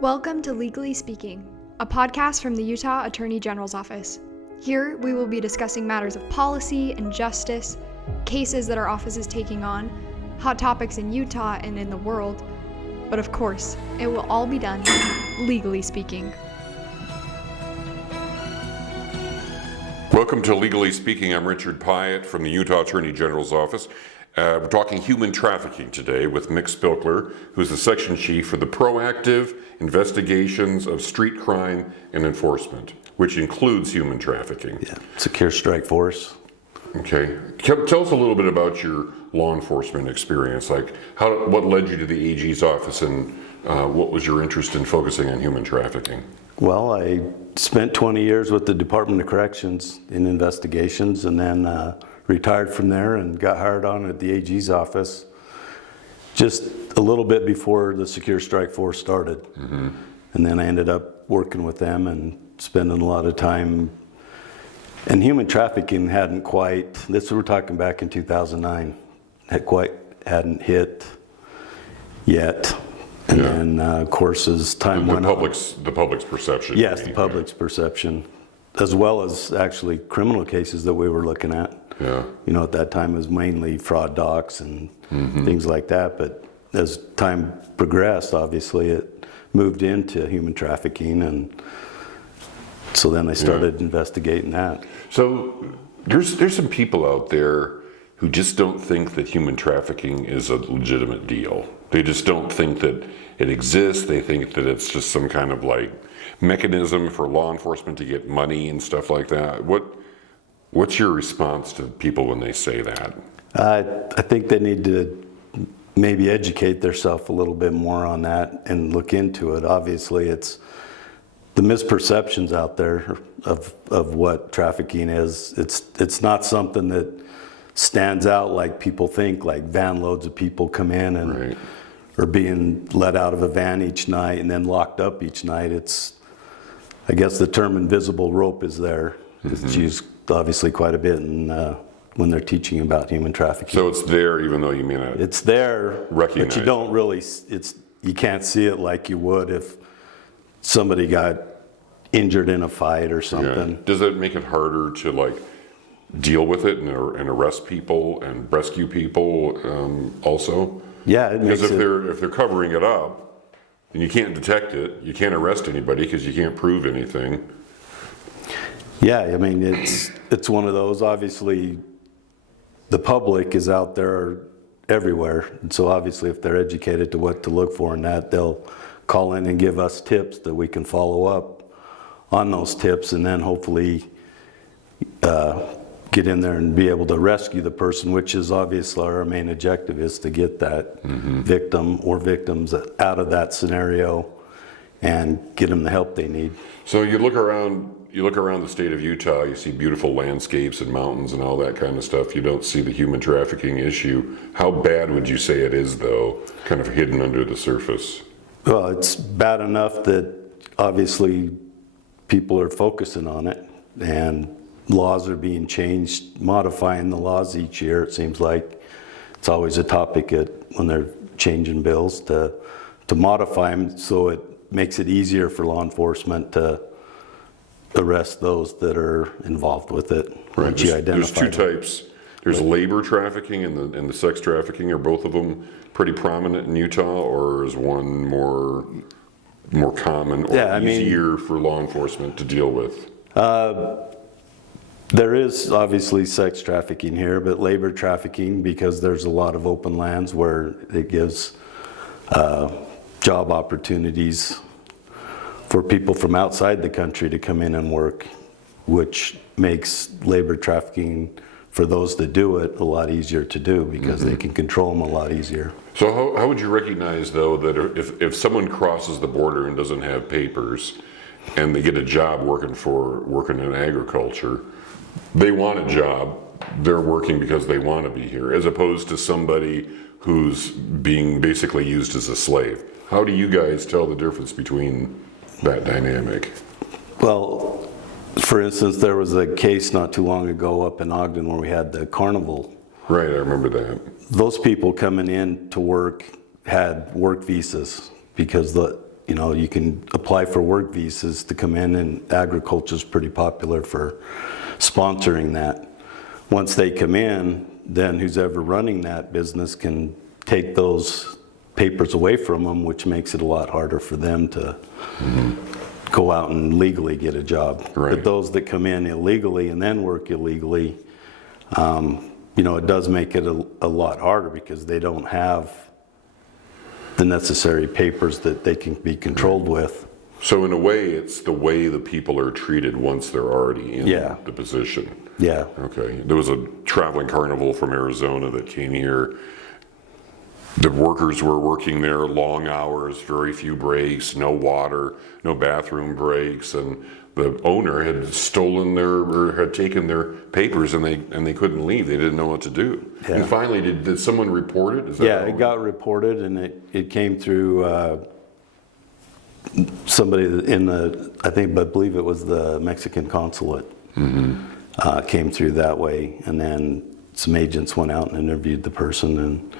Welcome to Legally Speaking, a podcast from the Utah Attorney General's Office. Here, we will be discussing matters of policy and justice, cases that our office is taking on, hot topics in Utah and in the world, but of course, it will all be done legally speaking. Welcome to Legally Speaking. I'm Richard Pyatt from the Utah Attorney General's Office. We're talking human trafficking today with Mick Spilker, who's the Section Chief for the Proactive Investigations of Street Crime and Enforcement, which includes human trafficking. Yeah, Secure Strike Force. Okay. Tell us a little bit about your law enforcement experience. Like, what led you to the AG's office, and what was your interest in focusing on human trafficking? Well, I spent 20 years with the Department of Corrections in investigations, and then retired from there and got hired on at the AG's office just a little bit before the Secure Strike Force started. Mm-hmm. And then I ended up working with them and spending a lot of time. And human trafficking hadn't quite, we're talking back in 2009, hadn't hit yet. And then, of course, as time went on. The public's perception. Yes, the public's perception, as well as actually criminal cases that we were looking at. Yeah. You know, at that time it was mainly fraud docs and things like that. But as time progressed, obviously it moved into human trafficking, and so then I started investigating that. So there's some people out there who just don't think that human trafficking is a legitimate deal. They just don't think that it exists. They think that it's just some kind of like mechanism for law enforcement to get money and stuff like that. What's your response to people when they say that? I think they need to maybe educate themselves a little bit more on that and look into it. Obviously, it's the misperceptions out there of what trafficking is. It's not something that stands out like people think, like van loads of people come in and are being let out of a van each night and then locked up each night. I guess the term invisible rope is there. It's used obviously quite a bit when they're teaching about human trafficking. So it's there even though you may not It's there, recognize but you don't really, you can't see it like you would if somebody got injured in a fight or something. Yeah. Does that make it harder to like deal with it and arrest people and rescue people also? Yeah, it makes because if they're covering it up and you can't detect it, you can't arrest anybody because you can't prove anything. Yeah, I mean, it's one of those. Obviously, the public is out there everywhere, and so obviously if they're educated to what to look for in that, they'll call in and give us tips that we can follow up on those tips, and then hopefully get in there and be able to rescue the person, which is obviously our main objective, is to get that victim or victims out of that scenario and get them the help they need. So you look around the state of Utah, you see beautiful landscapes and mountains and all that kind of stuff. You don't see the human trafficking issue. How bad would you say it is, though, kind of hidden under the surface? Well, it's bad enough that obviously people are focusing on it, and laws are being changed, modifying the laws each year. It seems like it's always a topic when they're changing bills to modify them, so it makes it easier for law enforcement to arrest those that are involved with it. Right. There's two types. There's labor trafficking and the sex trafficking. Are both of them pretty prominent in Utah, or is one more common or easier for law enforcement to deal with? There is obviously sex trafficking here, but labor trafficking, because there's a lot of open lands where it gives job opportunities for people from outside the country to come in and work, which makes labor trafficking for those that do it a lot easier to do, because they can control them a lot easier. So how would you recognize, though, that if someone crosses the border and doesn't have papers and they get a job working in agriculture, they want a job, they're working because they want to be here, as opposed to somebody who's being basically used as a slave? How do you guys tell the difference between that dynamic? Well, for instance, there was a case not too long ago up in Ogden where we had the Carnival. Right, I remember that. Those people coming in to work had work visas because you know, you can apply for work visas to come in, and agriculture is pretty popular for sponsoring that. Once they come in, then who's ever running that business can take those papers away from them, which makes it a lot harder for them to go out and legally get a job. Right. But those that come in illegally and then work illegally, you know, it does make it a lot harder because they don't have the necessary papers that they can be controlled with. So in a way, it's the way the people are treated once they're already in the position. Yeah. Okay. There was a traveling carnival from Arizona that came here. The workers were working there long hours, very few breaks, no water, no bathroom breaks, and the owner had stolen or had taken their papers, and they couldn't leave. They didn't know what to do. Yeah. And finally, did someone report it? Is that Yeah, how it got reported, and it came through somebody in the, I believe it was the Mexican consulate, came through that way, and then some agents went out and interviewed the person, and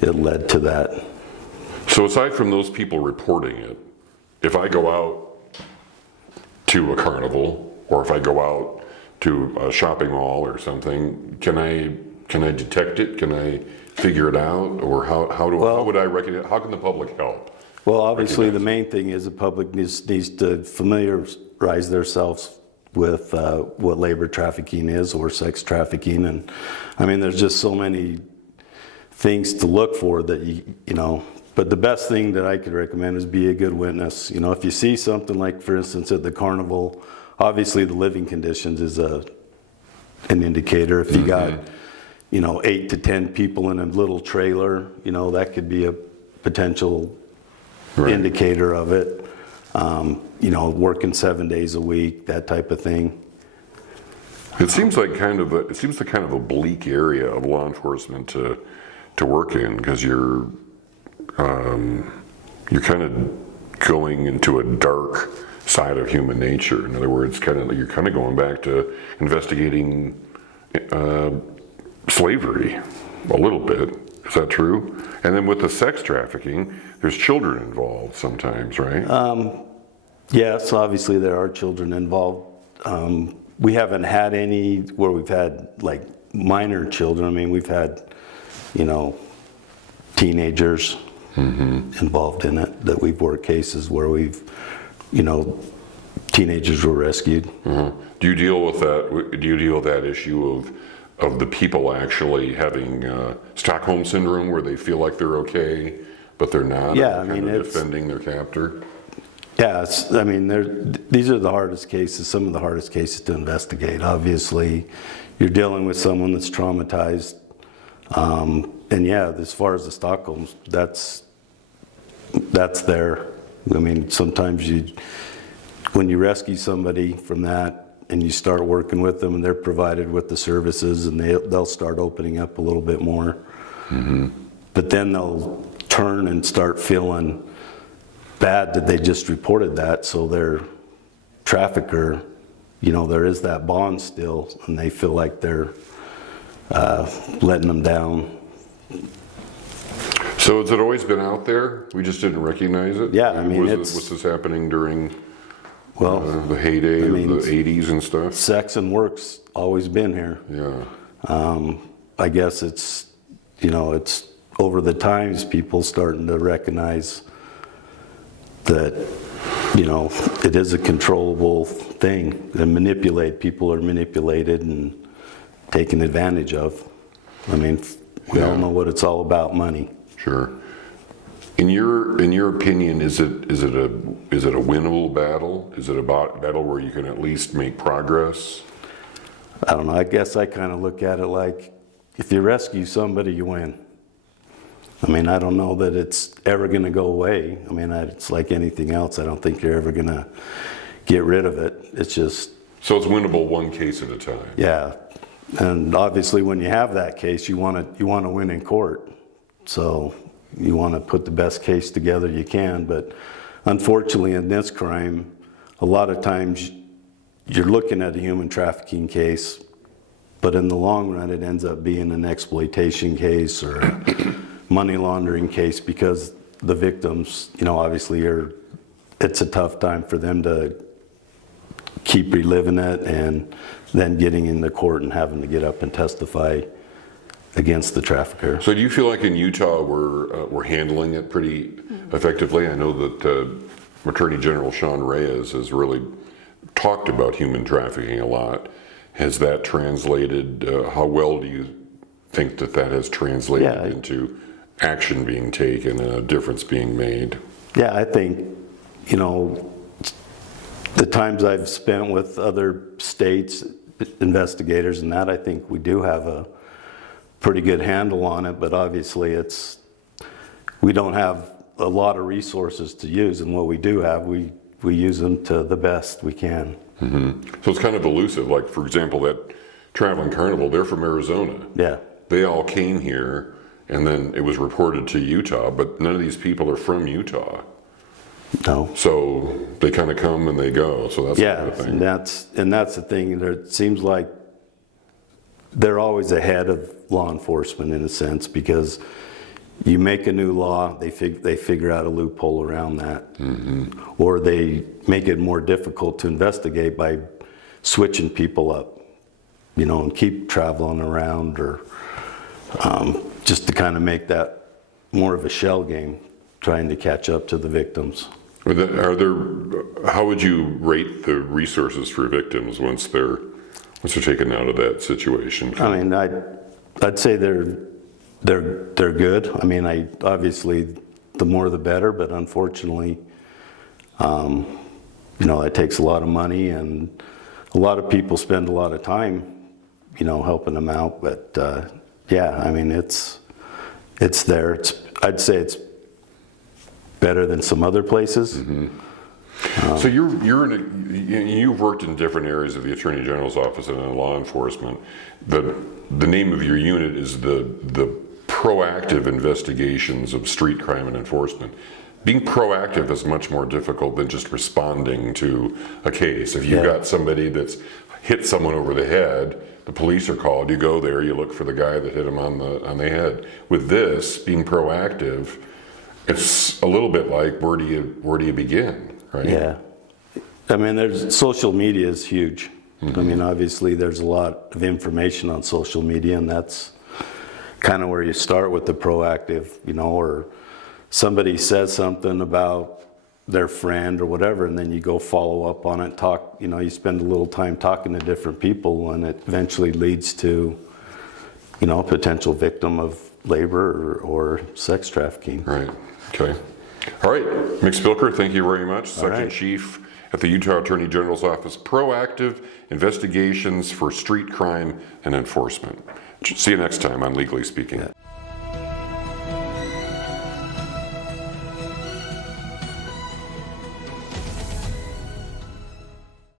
it led to that. So aside from those people reporting it, if I go out to a carnival, or if I go out to a shopping mall or something, can I detect it? Can I figure it out? Or how would I recognize? How can the public help? Well, obviously the main thing is the public needs to familiarize themselves with what labor trafficking is, or sex trafficking. And I mean, there's just so many things to look for that you know, but the best thing that I could recommend is be a good witness. You know, if you see something like, for instance, at the carnival, obviously the living conditions is an indicator. If you got, you know, 8 to 10 people in a little trailer, you know, that could be a potential indicator of it. You know, working 7 days a week, that type of thing. It seems like kind of a bleak area of law enforcement to work in, because you're kind of going into a dark side of human nature. In other words, you're kind of going back to investigating slavery a little bit. Is that true? And then with the sex trafficking, there's children involved sometimes, right? Yes, obviously there are children involved. We haven't had any where we've had like minor children. I mean, we've had, you know, teenagers involved in it, that we've worked cases where we've, you know, teenagers were rescued. Do you deal with that? Do you deal with that issue of the people actually having Stockholm syndrome, where they feel like they're okay, but they're not? Yeah, I mean, it's defending their captor. Yeah, I mean, these are the hardest cases, some of the hardest cases to investigate. Obviously, you're dealing with someone that's traumatized. And yeah, as far as the Stockholms, that's there. I mean, sometimes when you rescue somebody from that and you start working with them and they're provided with the services, and they'll start opening up a little bit more. But then they'll turn and start feeling bad that they just reported that, so their trafficker, you know, there is that bond still, and they feel like they're letting them down. So has it always been out there? We just didn't recognize it? Yeah, I mean, was this happening during the heyday I mean, of the 80s and stuff? Sex and work's always been here. Yeah. I guess it's, you know, it's over the times people starting to recognize that, you know, it is a controllable thing, and people are manipulated and taken advantage of. I mean, we all know what it's all about, money. Sure. In your opinion, is it a winnable battle? Is it a battle where you can at least make progress? I don't know. I guess I kind of look at it like, if you rescue somebody, you win. I mean, I don't know that it's ever going to go away. I mean, it's like anything else. I don't think you're ever going to get rid of it. It's just... So it's winnable one case at a time. Yeah. And obviously when you have that case, you want to win in court. So you want to put the best case together you can. But unfortunately in this crime, a lot of times you're looking at a human trafficking case, but in the long run it ends up being an exploitation case or money laundering case, because the victims, you know, obviously are it's a tough time for them to keep reliving it and then getting into court and having to get up and testify against the trafficker. So do you feel like in Utah we're handling it pretty effectively? I know that Attorney General Sean Reyes has really talked about human trafficking a lot. Has that translated, how well do you think that has translated into action being taken and a difference being made? Yeah, I think, the times I've spent with other states, investigators and that, I think we do have a pretty good handle on it, but obviously we don't have a lot of resources to use, and what we do have, we use them to the best we can. Mm-hmm. So it's kind of elusive. Like, for example, that traveling carnival, they're from Arizona. Yeah. They all came here, and then it was reported to Utah, but none of these people are from Utah. No. So they kind of come and they go. So that's yeah, the thing. And that's the thing. It seems like they're always ahead of law enforcement in a sense, because you make a new law, they figure out a loophole around that, or they make it more difficult to investigate by switching people up, and keep traveling around, or just to kind of make that more of a shell game, trying to catch up to the victims. How would you rate the resources for victims once they're taken out of that situation? I mean, I'd say they're good. I mean, obviously the more the better, but unfortunately, it takes a lot of money, and a lot of people spend a lot of time, helping them out. But yeah, I mean, it's there. I'd say it's better than some other places. So you've worked in different areas of the Attorney General's office and in law enforcement. The name of your unit is the proactive investigations of street crime and enforcement. Being proactive is much more difficult than just responding to a case. If you've got somebody that's hit someone over the head, the police are called, you go there, you look for the guy that hit him on the head. With this, being proactive, it's a little bit like, where do you begin, right? Yeah. I mean, social media is huge. I mean, obviously there's a lot of information on social media, and that's kind of where you start with the proactive, or somebody says something about their friend or whatever, and then you go follow up on it, talk, you spend a little time talking to different people, and it eventually leads to, a potential victim of labor or sex trafficking. Right. Okay. All right. Mick Spilker, thank you very much. Section right. Chief at the Utah Attorney General's Office, Proactive Investigations for Street Crime and Enforcement. See you next time on Legally Speaking. Yeah.